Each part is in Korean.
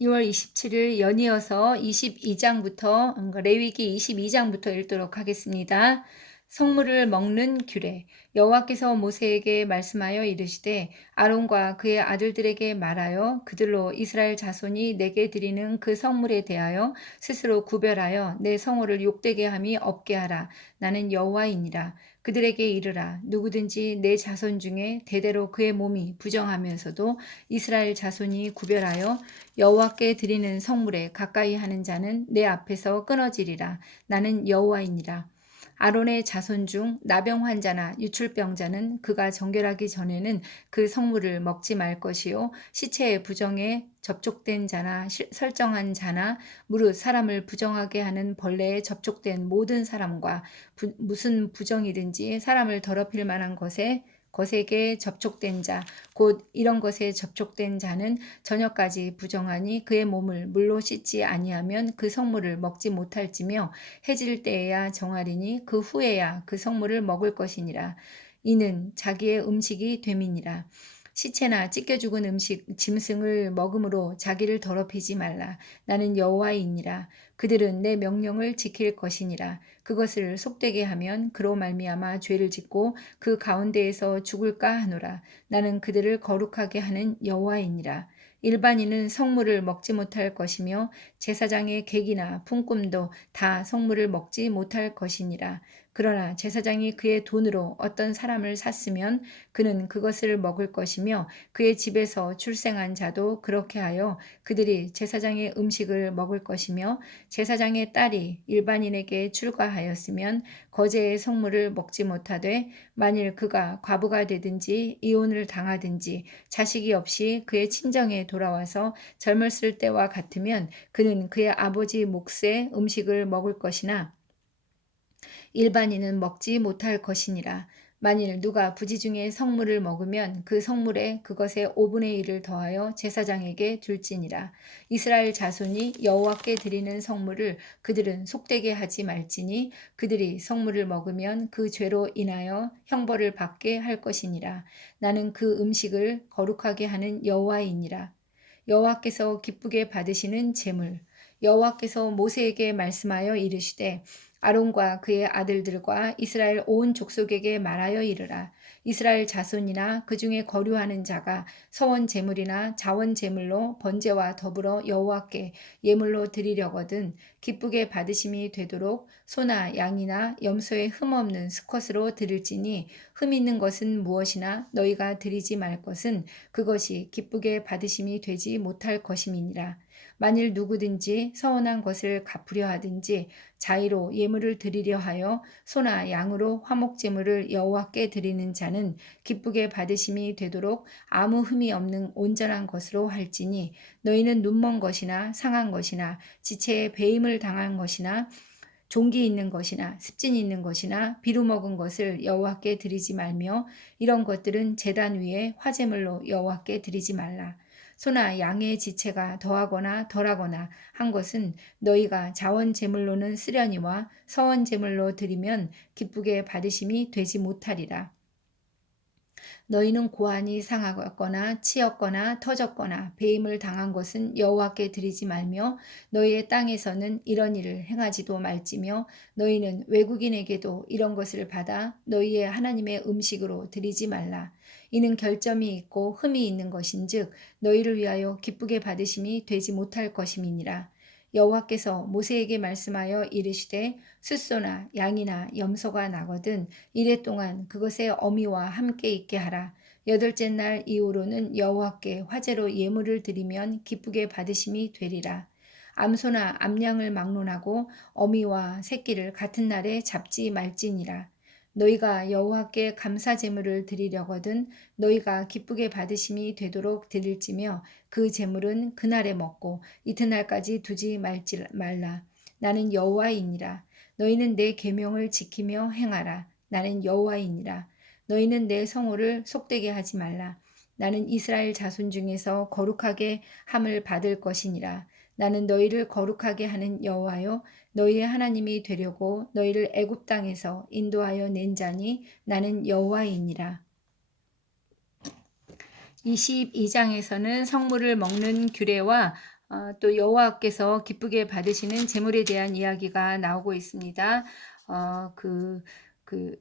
2월 27일 연이어서 22장부터 레위기 22장부터 읽도록 하겠습니다. 성물을 먹는 규례. 여호와께서 모세에게 말씀하여 이르시되 아론과 그의 아들들에게 말하여 그들로 이스라엘 자손이 내게 드리는 그 성물에 대하여 스스로 구별하여 내 성호를 욕되게 함이 없게 하라. 나는 여호와이니라. 그들에게 이르라. 누구든지 내 자손 중에 대대로 그의 몸이 부정하면서도 이스라엘 자손이 구별하여 여호와께 드리는 성물에 가까이 하는 자는 내 앞에서 끊어지리라. 나는 여호와이니라. 아론의 자손 중 나병 환자나 유출병자는 그가 정결하기 전에는 그 성물을 먹지 말 것이요 시체의 부정에 접촉된 자나 설정한 자나 무릇 사람을 부정하게 하는 벌레에 접촉된 모든 사람과 무슨 부정이든지 사람을 더럽힐 만한 것에게 접촉된 자, 곧 이런 것에 접촉된 자는 저녁까지 부정하니 그의 몸을 물로 씻지 아니하면 그 성물을 먹지 못할지며 해질 때에야 정하리니 그 후에야 그 성물을 먹을 것이니라. 이는 자기의 음식이 됨이니라. 시체나 찢겨 죽은 짐승을 먹음으로 자기를 더럽히지 말라. 나는 여호와이니라. 그들은 내 명령을 지킬 것이니라. 그것을 속되게 하면 그로 말미암아 죄를 짓고 그 가운데에서 죽을까 하노라. 나는 그들을 거룩하게 하는 여호와이니라. 일반인은 성물을 먹지 못할 것이며 제사장의 객이나 품꾼도 다 성물을 먹지 못할 것이니라. 그러나 제사장이 그의 돈으로 어떤 사람을 샀으면 그는 그것을 먹을 것이며 그의 집에서 출생한 자도 그렇게 하여 그들이 제사장의 음식을 먹을 것이며 제사장의 딸이 일반인에게 출가하였으면 거제의 성물을 먹지 못하되 만일 그가 과부가 되든지 이혼을 당하든지 자식이 없이 그의 친정에 돌아와서 젊었을 때와 같으면 그는 그의 아버지 몫의 음식을 먹을 것이나 일반인은 먹지 못할 것이니라. 만일 누가 부지 중에 성물을 먹으면 그 성물에 그것의 5분의 1을 더하여 제사장에게 둘지니라. 이스라엘 자손이 여호와께 드리는 성물을 그들은 속되게 하지 말지니 그들이 성물을 먹으면 그 죄로 인하여 형벌을 받게 할 것이니라. 나는 그 음식을 거룩하게 하는 여호와이니라. 여호와께서 기쁘게 받으시는 제물. 여호와께서 모세에게 말씀하여 이르시되 아론과 그의 아들들과 이스라엘 온 족속에게 말하여 이르라. 이스라엘 자손이나 그 중에 거류하는 자가 서원 제물이나 자원 제물로 번제와 더불어 여호와께 예물로 드리려거든 기쁘게 받으심이 되도록 소나 양이나 염소의 흠 없는 수컷으로 드릴지니 흠 있는 것은 무엇이나 너희가 드리지 말 것은 그것이 기쁘게 받으심이 되지 못할 것임이니라. 만일 누구든지 서운한 것을 갚으려 하든지 자의로 예물을 드리려 하여 소나 양으로 화목제물을 여호와께 드리는 자는 기쁘게 받으심이 되도록 아무 흠이 없는 온전한 것으로 할지니 너희는 눈먼 것이나 상한 것이나 지체에 배임을 당한 것이나 종기 있는 것이나 습진 있는 것이나 비루 먹은 것을 여호와께 드리지 말며 이런 것들은 제단 위에 화제물로 여호와께 드리지 말라. 소나 양의 지체가 더하거나 덜하거나 한 것은 너희가 자원 제물로는 쓰려니와 서원 제물로 드리면 기쁘게 받으심이 되지 못하리라. 너희는 고안이 상하거나 치였거나 터졌거나 배임을 당한 것은 여호와께 드리지 말며 너희의 땅에서는 이런 일을 행하지도 말지며 너희는 외국인에게도 이런 것을 받아 너희의 하나님의 음식으로 드리지 말라. 이는 결점이 있고 흠이 있는 것인즉 너희를 위하여 기쁘게 받으심이 되지 못할 것임이니라. 여호와께서 모세에게 말씀하여 이르시되 숫소나 양이나 염소가 나거든 이래 동안 그것의 어미와 함께 있게 하라. 여덟째 날 이후로는 여호와께 화제로 예물을 드리면 기쁘게 받으심이 되리라. 암소나 암양을 막론하고 어미와 새끼를 같은 날에 잡지 말지니라. 너희가 여호와께 감사 제물을 드리려거든 너희가 기쁘게 받으심이 되도록 드릴지며 그 제물은 그날에 먹고 이튿날까지 두지 말라. 나는 여호와이니라. 너희는 내 계명을 지키며 행하라. 나는 여호와이니라. 너희는 내 성호를 속되게 하지 말라. 나는 이스라엘 자손 중에서 거룩하게 함을 받을 것이니라. 나는 너희를 거룩하게 하는 여호와요 너희의 하나님이 되려고 너희를 애굽 땅에서 인도하여 낸 자니 나는 여호와이니라. 22장에서는 성물을 먹는 규례와 또 여호와께서 기쁘게 받으시는 제물에 대한 이야기가 나오고 있습니다. 어, 그, 그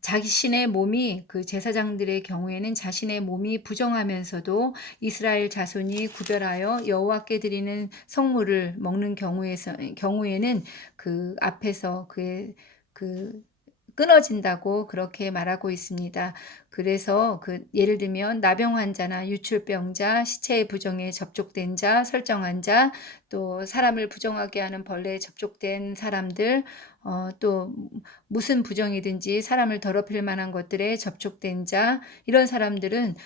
자신의 몸이 그 제사장들의 경우에는 자신의 몸이 부정하면서도 이스라엘 자손이 구별하여 여호와께 드리는 성물을 먹는 경우에는 그 앞에서 그의 그 끊어진다고 그렇게 말하고 있습니다. 그래서 예를 들면 나병 환자나 유출병자, 시체 부정에 접촉된 자, 설정한 자, 또 사람을 부정하게 하는 벌레에 접촉된 사람들, 또 무슨 부정이든지 사람을 더럽힐 만한 것들에 접촉된 자, 이런 사람들은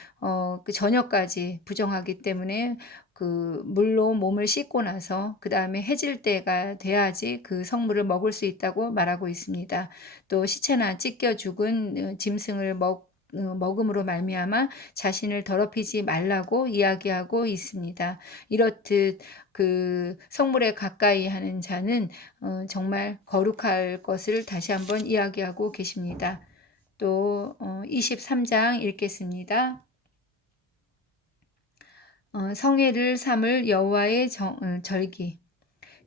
그 저녁까지 부정하기 때문에 그 물로 몸을 씻고 나서 그 다음에 해질 때가 돼야지 그 성물을 먹을 수 있다고 말하고 있습니다. 또 시체나 찢겨 죽은 짐승을 먹음으로 말미암아 자신을 더럽히지 말라고 이야기하고 있습니다. 이렇듯 그 성물에 가까이 하는 자는 정말 거룩할 것을 다시 한번 이야기하고 계십니다. 또 23장 읽겠습니다. 성회를 삼을 여호와의 절기.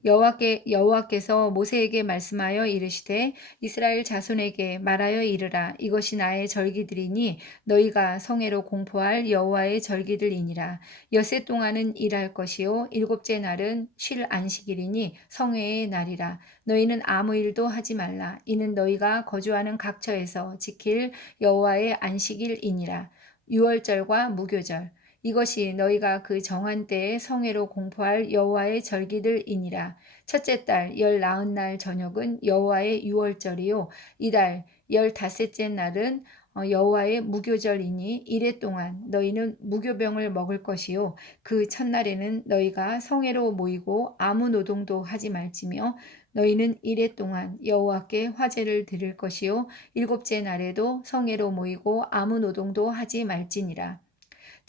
여호와께서 모세에게 말씀하여 이르시되 이스라엘 자손에게 말하여 이르라. 이것이 나의 절기들이니 너희가 성회로 공포할 여호와의 절기들이니라. 엿새 동안은 일할 것이요 일곱째 날은 쉴 안식일이니 성회의 날이라. 너희는 아무 일도 하지 말라. 이는 너희가 거주하는 각처에서 지킬 여호와의 안식일이니라. 유월절과 무교절. 이것이 너희가 그 정한 때에 성회로 공포할 여호와의 절기들이니라. 첫째 달 19날 저녁은 여호와의 유월절이요 이달 15째 날은 여호와의 무교절이니 이래 동안 너희는 무교병을 먹을 것이요 그 첫날에는 너희가 성회로 모이고 아무 노동도 하지 말지며 너희는 이래 동안 여호와께 화제를 드릴 것이요 일곱째 날에도 성회로 모이고 아무 노동도 하지 말지니라.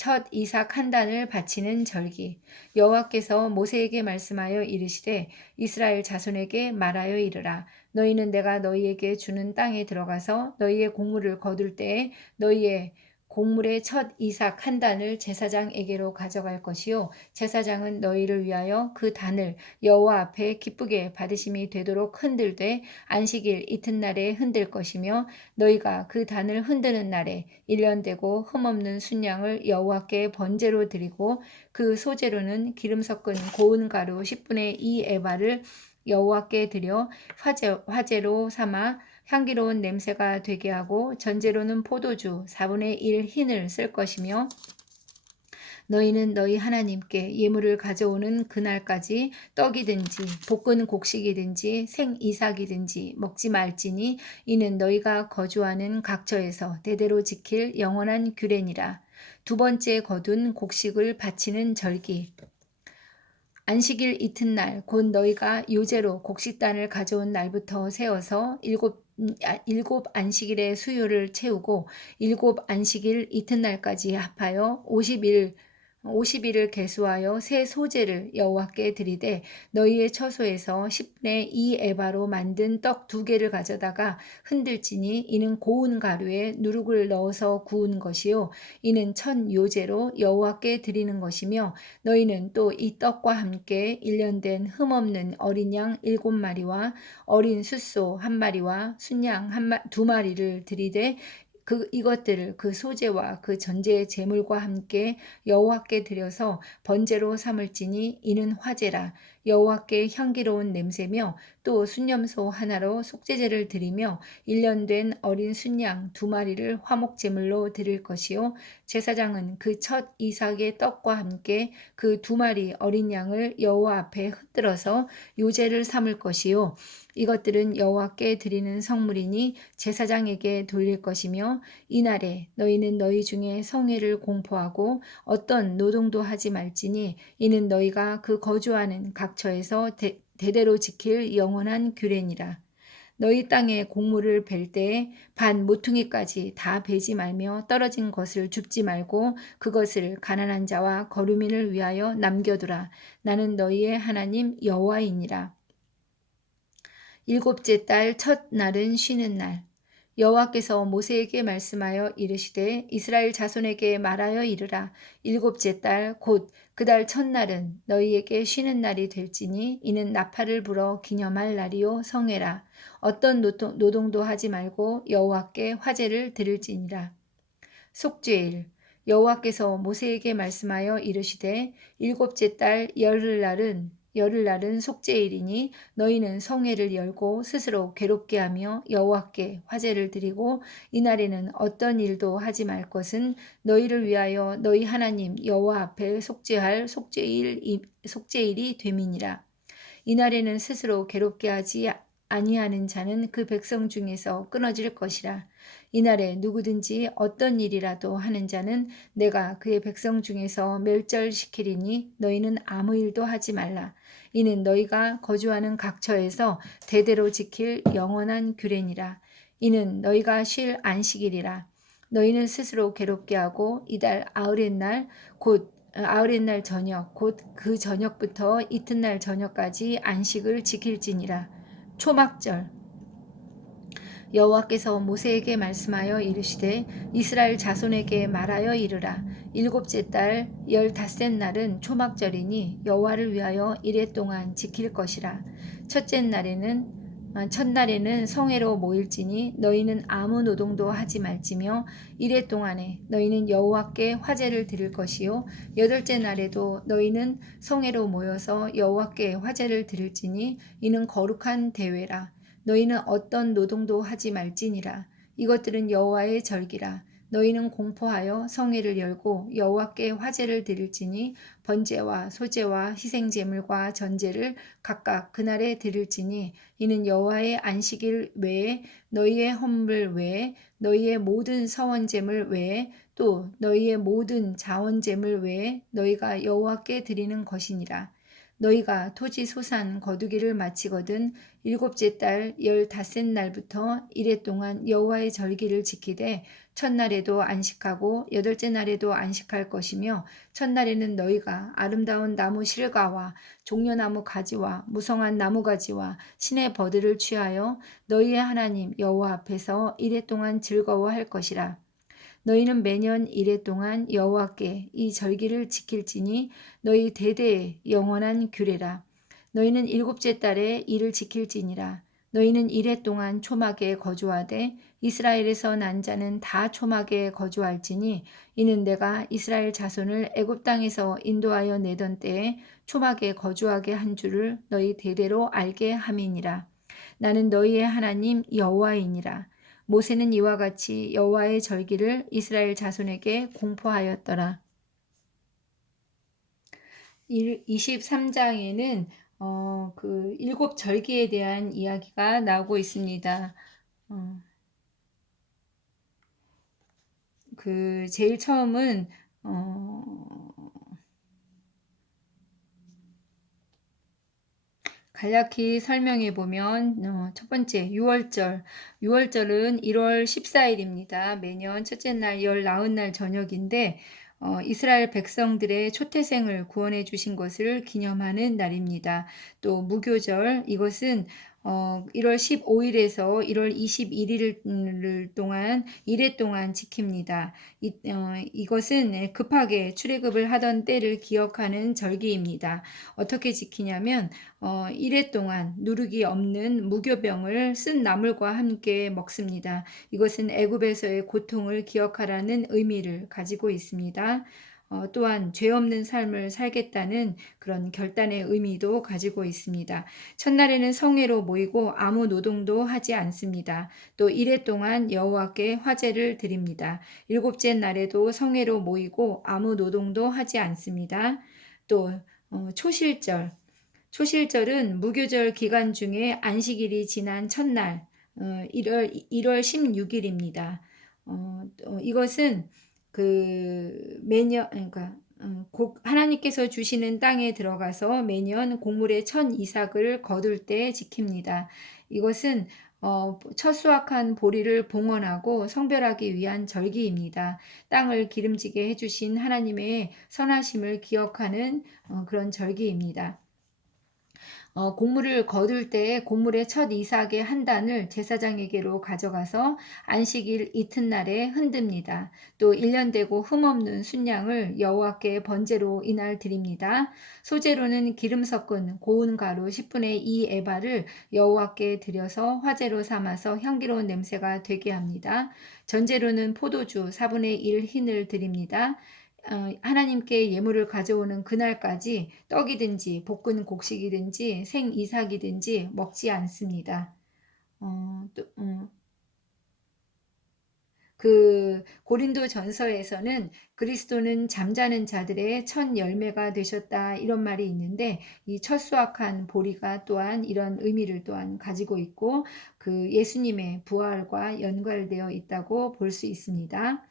첫 이삭 한 단을 바치는 절기. 여호와께서 모세에게 말씀하여 이르시되 이스라엘 자손에게 말하여 이르라. 너희는 내가 너희에게 주는 땅에 들어가서 너희의 곡물을 거둘 때에 너희의 곡물의 첫 이삭 한 단을 제사장에게로 가져갈 것이요 제사장은 너희를 위하여 그 단을 여호와 앞에 기쁘게 받으심이 되도록 흔들되 안식일 이튿날에 흔들 것이며 너희가 그 단을 흔드는 날에 일련되고 흠없는 순양을 여호와께 번제로 드리고 그 소제로는 기름 섞은 고운 가루 10분의 2 에바를 여호와께 드려 화제로 삼아 향기로운 냄새가 되게 하고 전제로는 포도주 4분의 1 흰을 쓸 것이며 너희는 너희 하나님께 예물을 가져오는 그날까지 떡이든지 볶은 곡식이든지 생이삭이든지 먹지 말지니 이는 너희가 거주하는 각처에서 대대로 지킬 영원한 규례니라. 두 번째 거둔 곡식을 바치는 절기. 안식일 이튿날 곧 너희가 요제로 곡식단을 가져온 날부터 세어서 일곱 안식일의 수요를 채우고 일곱 안식일 이튿날까지 합하여 50일을 계수하여 새 소제를 여호와께 드리되 너희의 처소에서 10분의 2 에바로 만든 떡 2개를 가져다가 흔들지니 이는 고운 가루에 누룩을 넣어서 구운 것이요 이는 첫 요제로 여호와께 드리는 것이며 너희는 또 이 떡과 함께 일련된 흠없는 어린 양 7마리와 어린 숫소 1마리와 순양 2마리를 드리되 이것들을 그 소제와 그 전제의 제물과 함께 여호와께 드려서 번제로 삼을지니 이는 화제라. 여호와께 향기로운 냄새며 또 순염소 하나로 속죄제를 드리며 일련된 어린 순양 2마리를 화목제물로 드릴 것이요 제사장은 그 첫 이삭의 떡과 함께 그 2마리 어린 양을 여호와 앞에 흩들어서 요제를 삼을 것이요 이것들은 여호와께 드리는 성물이니 제사장에게 돌릴 것이며 이날에 너희는 너희 중에 성회를 공포하고 어떤 노동도 하지 말지니 이는 너희가 그 거주하는 각처에서 대대로 지킬 영원한 규례니라. 너희 땅에 곡물을 벨 때에 반 모퉁이까지 다 베지 말며 떨어진 것을 줍지 말고 그것을 가난한 자와 거류민을 위하여 남겨두라. 나는 너희의 하나님 여호와이니라. 일곱째 달 첫 날은 쉬는 날. 여호와께서 모세에게 말씀하여 이르시되 이스라엘 자손에게 말하여 이르라. 일곱째 달 곧 그 달 첫날은 너희에게 쉬는 날이 될지니 이는 나팔을 불어 기념할 날이요 성회라. 어떤 노동도 하지 말고 여호와께 화제를 드릴지니라. 속죄일. 여호와께서 모세에게 말씀하여 이르시되 일곱째 달 열흘날은 속죄일이니 너희는 성회를 열고 스스로 괴롭게 하며 여호와께 화제를 드리고 이날에는 어떤 일도 하지 말 것은 너희를 위하여 너희 하나님 여호와 앞에 속죄할 속죄일이 됨이니라. 이날에는 스스로 괴롭게 하지 아니하는 자는 그 백성 중에서 끊어질 것이라. 이날에 누구든지 어떤 일이라도 하는 자는 내가 그의 백성 중에서 멸절시키리니 너희는 아무 일도 하지 말라. 이는 너희가 거주하는 각처에서 대대로 지킬 영원한 규례니라. 이는 너희가 쉴 안식일이라. 너희는 스스로 괴롭게 하고 이달 아흐렛날 저녁 곧 그 저녁부터 이튿날 저녁까지 안식을 지킬지니라. 초막절. 여호와께서 모세에게 말씀하여 이르시되 이스라엘 자손에게 말하여 이르라. 일곱째 달 15날은 초막절이니 여호와를 위하여 이레 동안 지킬 것이라. 첫날에는 성회로 모일지니 너희는 아무 노동도 하지 말지며 이레 동안에 너희는 여호와께 화제를 드릴 것이요 여덟째 날에도 너희는 성회로 모여서 여호와께 화제를 드릴지니 이는 거룩한 대회라. 너희는 어떤 노동도 하지 말지니라. 이것들은 여호와의 절기라. 너희는 공포하여 성회를 열고 여호와께 화제를 드릴지니 번제와 소제와 희생제물과 전제를 각각 그날에 드릴지니 이는 여호와의 안식일 외에 너희의 헌물 외에 너희의 모든 서원제물 외에 또 너희의 모든 자원제물 외에 너희가 여호와께 드리는 것이니라. 너희가 토지 소산 거두기를 마치거든 일곱째 달 15날부터 이레 동안 여호와의 절기를 지키되 첫날에도 안식하고 여덟째 날에도 안식할 것이며 첫날에는 너희가 아름다운 나무 실과와 종려나무 가지와 무성한 나무 가지와 신의 버들을 취하여 너희의 하나님 여호와 앞에서 이레 동안 즐거워할 것이라. 너희는 매년 이레 동안 여호와께 이 절기를 지킬지니 너희 대대의 영원한 규례라. 너희는 일곱째 달에 이를 지킬지니라. 너희는 이레 동안 초막에 거주하되 이스라엘에서 난 자는 다 초막에 거주할지니 이는 내가 이스라엘 자손을 애굽 땅에서 인도하여 내던 때에 초막에 거주하게 한 줄을 너희 대대로 알게 함이니라. 나는 너희의 하나님 여호와이니라. 모세는 이와 같이 여호와의 절기를 이스라엘 자손에게 공포하였더라. 23장에는 그 일곱 절기에 대한 이야기가 나오고 있습니다. 그 제일 처음은 간략히 설명해 보면 첫 번째 6월절. 6월절은 1월 14일입니다. 매년 첫째 날 열 나흔 날 저녁인데 이스라엘 백성들의 초태생을 구원해 주신 것을 기념하는 날입니다. 또 무교절, 이것은 1월 15일에서 1월 21일 동안 1회 동안 지킵니다. 이것은 급하게 출애굽을 하던 때를 기억하는 절기입니다. 어떻게 지키냐면 1회 동안 누룩이 없는 무교병을 쓴 나물과 함께 먹습니다. 이것은 애굽에서의 고통을 기억하라는 의미를 가지고 있습니다. 또한 죄 없는 삶을 살겠다는 그런 결단의 의미도 가지고 있습니다. 첫날에는 성회로 모이고 아무 노동도 하지 않습니다. 또 1회 동안 여호와께 화제를 드립니다. 일곱째 날에도 성회로 모이고 아무 노동도 하지 않습니다. 또 초실절. 초실절은 무교절 기간 중에 안식일이 지난 첫날 1월 16일입니다. 이것은 그 매년 그러니까 하나님께서 주시는 땅에 들어가서 매년 곡물의 첫 이삭을 거둘 때 지킵니다. 이것은 첫 수확한 보리를 봉헌하고 성별하기 위한 절기입니다. 땅을 기름지게 해주신 하나님의 선하심을 기억하는 그런 절기입니다. 곡물을 거둘 때 곡물의 첫 이삭의 한 단을 제사장에게로 가져가서 안식일 이튿날에 흔듭니다. 또 1년 되고 흠없는 순양을 여호와께 번제로 이날 드립니다. 소제로는 기름 섞은 고운 가루 10분의 2 에바를 여호와께 드려서 화제로 삼아서 향기로운 냄새가 되게 합니다. 전제로는 포도주 4분의 1 흰을 드립니다. 하나님께 예물을 가져오는 그날까지 떡이든지 볶은 곡식이든지 생이삭이든지 먹지 않습니다. 또 그 고린도전서에서는 그리스도는 잠자는 자들의 첫 열매가 되셨다 이런 말이 있는데, 이 첫 수확한 보리가 또한 이런 의미를 또한 가지고 있고 그 예수님의 부활과 연관되어 있다고 볼 수 있습니다.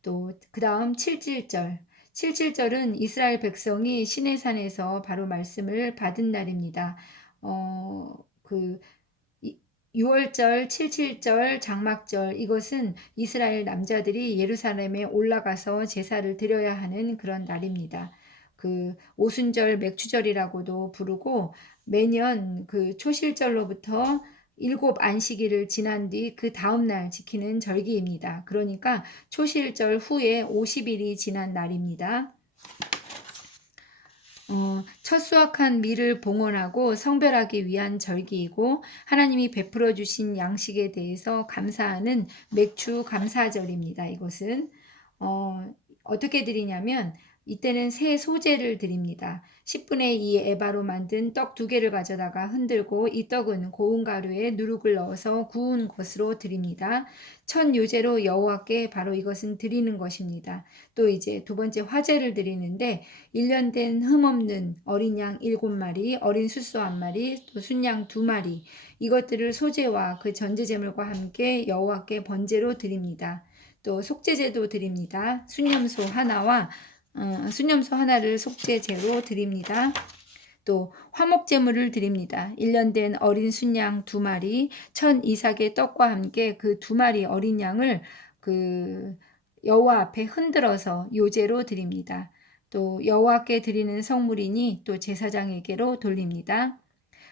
또 그다음 7.7절. 7.7절은 이스라엘 백성이 시내산에서 바로 말씀을 받은 날입니다. 그 6월절, 7.7절, 장막절, 이것은 이스라엘 남자들이 예루살렘에 올라가서 제사를 드려야 하는 그런 날입니다. 그 오순절, 맥추절이라고도 부르고, 매년 그 초실절로부터 7안식일을 지난 뒤 그 다음 날 지키는 절기입니다. 그러니까 초실절 후에 50일이 지난 날입니다. 첫 수확한 밀을 봉헌하고 성별하기 위한 절기이고, 하나님이 베풀어 주신 양식에 대해서 감사하는 맥주 감사절입니다. 이것은 어떻게 드리냐면, 이때는 새 소재를 드립니다. 10분의 2 에바로 만든 떡 2개를 가져다가 흔들고, 이 떡은 고운 가루에 누룩을 넣어서 구운 것으로 드립니다. 첫 요제로 여호와께 바로 이것은 드리는 것입니다. 또 이제 두 번째 화제를 드리는데, 1년 된 흠없는 어린 양 7마리, 어린 숫소 1마리, 또 순양 2마리, 이것들을 소제와 그 전제제물과 함께 여호와께 번제로 드립니다. 또 속죄제도 드립니다. 순념소 하나와 순념소 하나를 속죄제로 드립니다. 또 화목제물을 드립니다. 1년 된 어린 순양 2마리, 천 이삭의 떡과 함께 그 2마리 어린 양을 그 여호와 앞에 흔들어서 요제로 드립니다. 또 여호와께 드리는 성물이니 또 제사장에게로 돌립니다.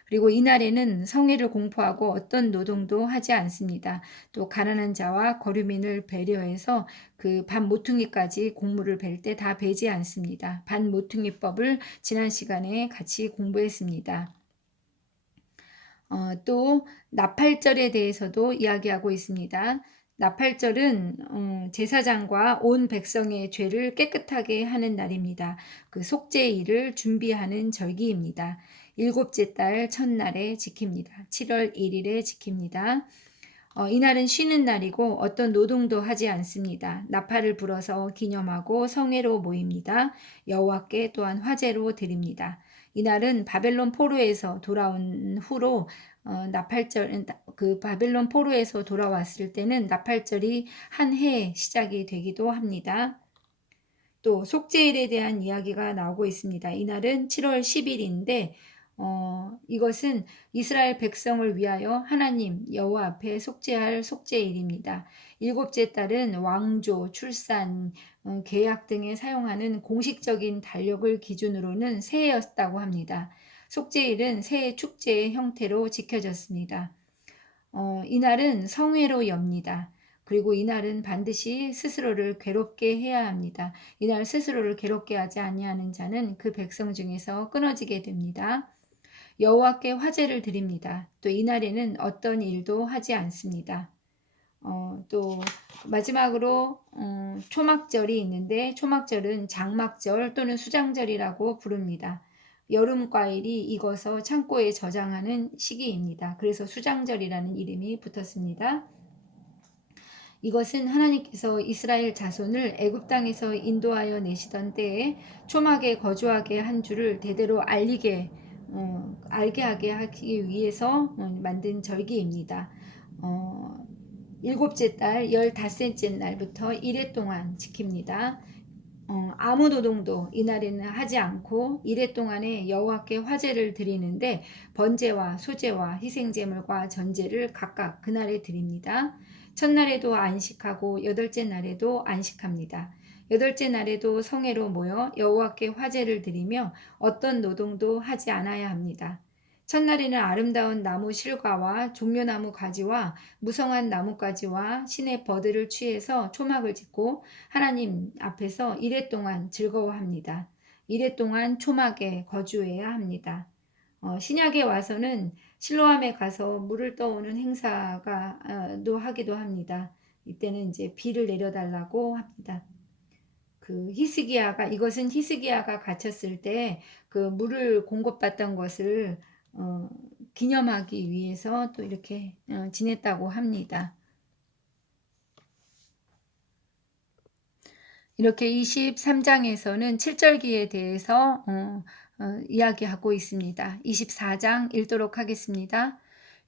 그리고 이날에는 성회를 공포하고 어떤 노동도 하지 않습니다. 또 가난한 자와 거류민을 배려해서 그 반 모퉁이까지 곡물을 벨 때 다 베지 않습니다. 반 모퉁이법을 지난 시간에 같이 공부했습니다. 또 나팔절에 대해서도 이야기하고 있습니다. 나팔절은 제사장과 온 백성의 죄를 깨끗하게 하는 날입니다. 그 속죄일을 준비하는 절기입니다. 일곱째 달 첫날에 지킵니다. 7월 1일에 지킵니다. 이날은 쉬는 날이고 어떤 노동도 하지 않습니다. 나팔을 불어서 기념하고 성회로 모입니다. 여호와께 또한 화제로 드립니다. 이날은 바벨론 포로에서 돌아온 후로 나팔절, 그 바벨론 포로에서 돌아왔을 때는 나팔절이 한 해의 시작이 되기도 합니다. 또 속죄일에 대한 이야기가 나오고 있습니다. 이날은 7월 10일인데 이것은 이스라엘 백성을 위하여 하나님 여호와 앞에 속죄할 속죄일입니다. 일곱째 달은 왕조, 출산, 계약 등에 사용하는 공식적인 달력을 기준으로는 새해였다고 합니다. 속죄일은 새해 축제의 형태로 지켜졌습니다. 이날은 성회로 엽니다. 그리고 이날은 반드시 스스로를 괴롭게 해야 합니다. 이날 스스로를 괴롭게 하지 아니하는 자는 그 백성 중에서 끊어지게 됩니다. 여호와께 화제를 드립니다. 또 이날에는 어떤 일도 하지 않습니다. 또 마지막으로 초막절이 있는데, 초막절은 장막절 또는 수장절이라고 부릅니다. 여름 과일이 익어서 창고에 저장하는 시기입니다. 그래서 수장절이라는 이름이 붙었습니다. 이것은 하나님께서 이스라엘 자손을 애굽 땅에서 인도하여 내시던 때에 초막에 거주하게 한 줄을 대대로 알게 하게 하기 위해서 만든 절기입니다. 일곱째 달 15째 날부터 1회 동안 지킵니다. 아무 노동도 이날에는 하지 않고 1회 동안에 여호와께 화제를 드리는데, 번제와 소제와 희생제물과 전제를 각각 그날에 드립니다. 첫날에도 안식하고 여덟째 날에도 안식합니다. 여덟째 날에도 성회로 모여 여호와께 화제를 드리며 어떤 노동도 하지 않아야 합니다. 첫날에는 아름다운 나무 실과와 종려나무 가지와 무성한 나뭇가지와 신의 버드를 취해서 초막을 짓고 하나님 앞에서 이레 동안 즐거워합니다. 이레 동안 초막에 거주해야 합니다. 신약에 와서는 실로암에 가서 물을 떠오는 행사가 도 하기도 합니다. 이때는 이제 비를 내려달라고 합니다. 이것은 히스기야가 갇혔을 때 그 물을 공급받던 것을 어, 기념하기 위해서 또 이렇게 지냈다고 합니다. 이렇게 23장에서는 칠절기에 대해서 이야기하고 있습니다. 24장 읽도록 하겠습니다.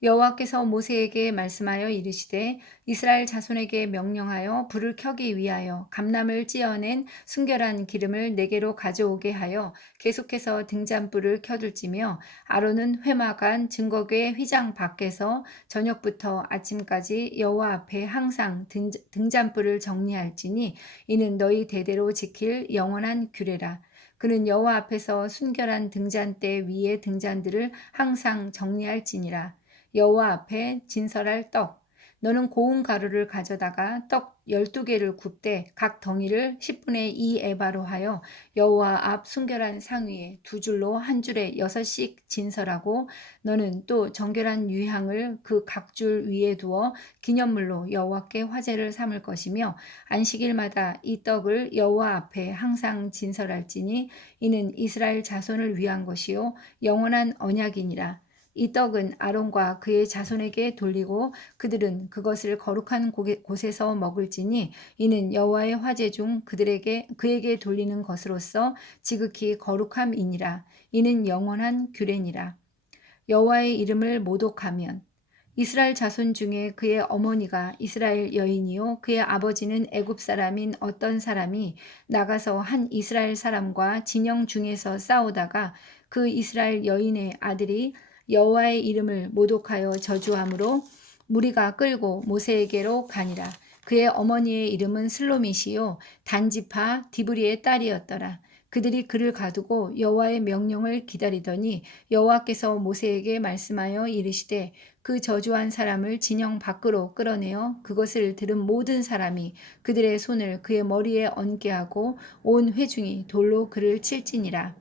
여호와께서 모세에게 말씀하여 이르시되 이스라엘 자손에게 명령하여 불을 켜기 위하여 감람을 찧어낸 순결한 기름을 내게로 가져오게 하여 계속해서 등잔불을 켜둘지며 아론은 회막안 증거궤 휘장 밖에서 저녁부터 아침까지 여호와 앞에 항상 등잔불을 정리할지니 이는 너희 대대로 지킬 영원한 규례라. 그는 여호와 앞에서 순결한 등잔대 위에 등잔들을 항상 정리할지니라. 여호와 앞에 진설할 떡. 너는 고운 가루를 가져다가 떡 12개를 굽되 각 덩이를 10분의 2 에바로 하여 여호와 앞 순결한 상 위에 두 줄로 한 줄에 6씩 진설하고 너는 또 정결한 유향을 그 각 줄 위에 두어 기념물로 여호와께 화제를 삼을 것이며 안식일마다 이 떡을 여호와 앞에 항상 진설할지니 이는 이스라엘 자손을 위한 것이요 영원한 언약이니라. 이 떡은 아론과 그의 자손에게 돌리고 그들은 그것을 거룩한 곳에서 먹을지니 이는 여호와의 화제 중 그에게 돌리는 것으로서 지극히 거룩함이니라. 이는 영원한 규례니라. 여호와의 이름을 모독하면 이스라엘 자손 중에 그의 어머니가 이스라엘 여인이요 그의 아버지는 애굽 사람인 어떤 사람이 나가서 한 이스라엘 사람과 진영 중에서 싸우다가 그 이스라엘 여인의 아들이 여호와의 이름을 모독하여 저주함으로 무리가 끌고 모세에게로 가니라. 그의 어머니의 이름은 슬로밋이요 단지파 디브리의 딸이었더라. 그들이 그를 가두고 여호와의 명령을 기다리더니 여호와께서 모세에게 말씀하여 이르시되 그 저주한 사람을 진영 밖으로 끌어내어 그것을 들은 모든 사람이 그들의 손을 그의 머리에 얹게 하고 온 회중이 돌로 그를 칠지니라.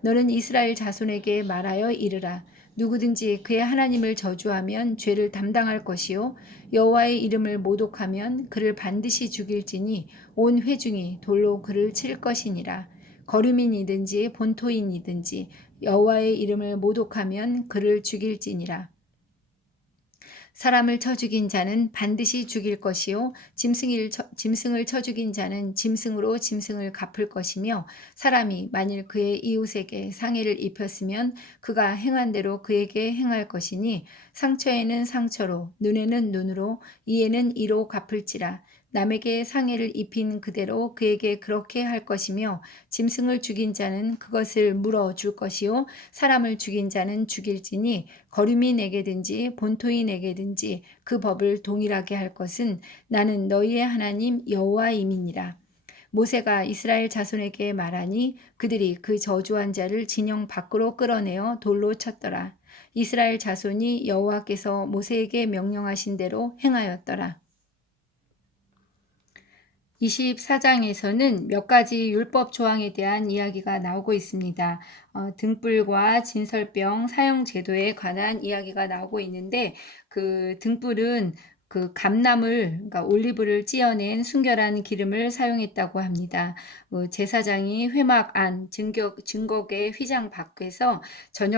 너는 이스라엘 자손에게 말하여 이르라. 누구든지 그의 하나님을 저주하면 죄를 담당할 것이요 여호와의 이름을 모독하면 그를 반드시 죽일지니 온 회중이 돌로 그를 칠 것이니라. 거류민이든지 본토인이든지 여호와의 이름을 모독하면 그를 죽일지니라. 사람을 쳐 죽인 자는 반드시 죽일 것이요 짐승을 쳐 죽인 자는 짐승으로 짐승을 갚을 것이며 사람이 만일 그의 이웃에게 상해를 입혔으면 그가 행한 대로 그에게 행할 것이니 상처에는 상처로 눈에는 눈으로 이에는 이로 갚을지라. 남에게 상해를 입힌 그대로 그에게 그렇게 할 것이며 짐승을 죽인 자는 그것을 물어 줄 것이요 사람을 죽인 자는 죽일지니 거류민에게든지 본토인에게든지 그 법을 동일하게 할 것은 나는 너희의 하나님 여호와임이니라. 모세가 이스라엘 자손에게 말하니 그들이 그 저주한 자를 진영 밖으로 끌어내어 돌로 쳤더라. 이스라엘 자손이 여호와께서 모세에게 명령하신 대로 행하였더라. 24장에서는 몇 가지 율법 조항에 대한 이야기가 나오고 있습니다. 등불과 진설병 사용 제도에 관한 이야기가 나오고 있는데 그 등불은 그 감나물, 그러니까 올리브를 찧어낸 순결한 기름을 사용했다고 합니다. 제사장이 회막 안 증거궤 휘장 밖에서 저녁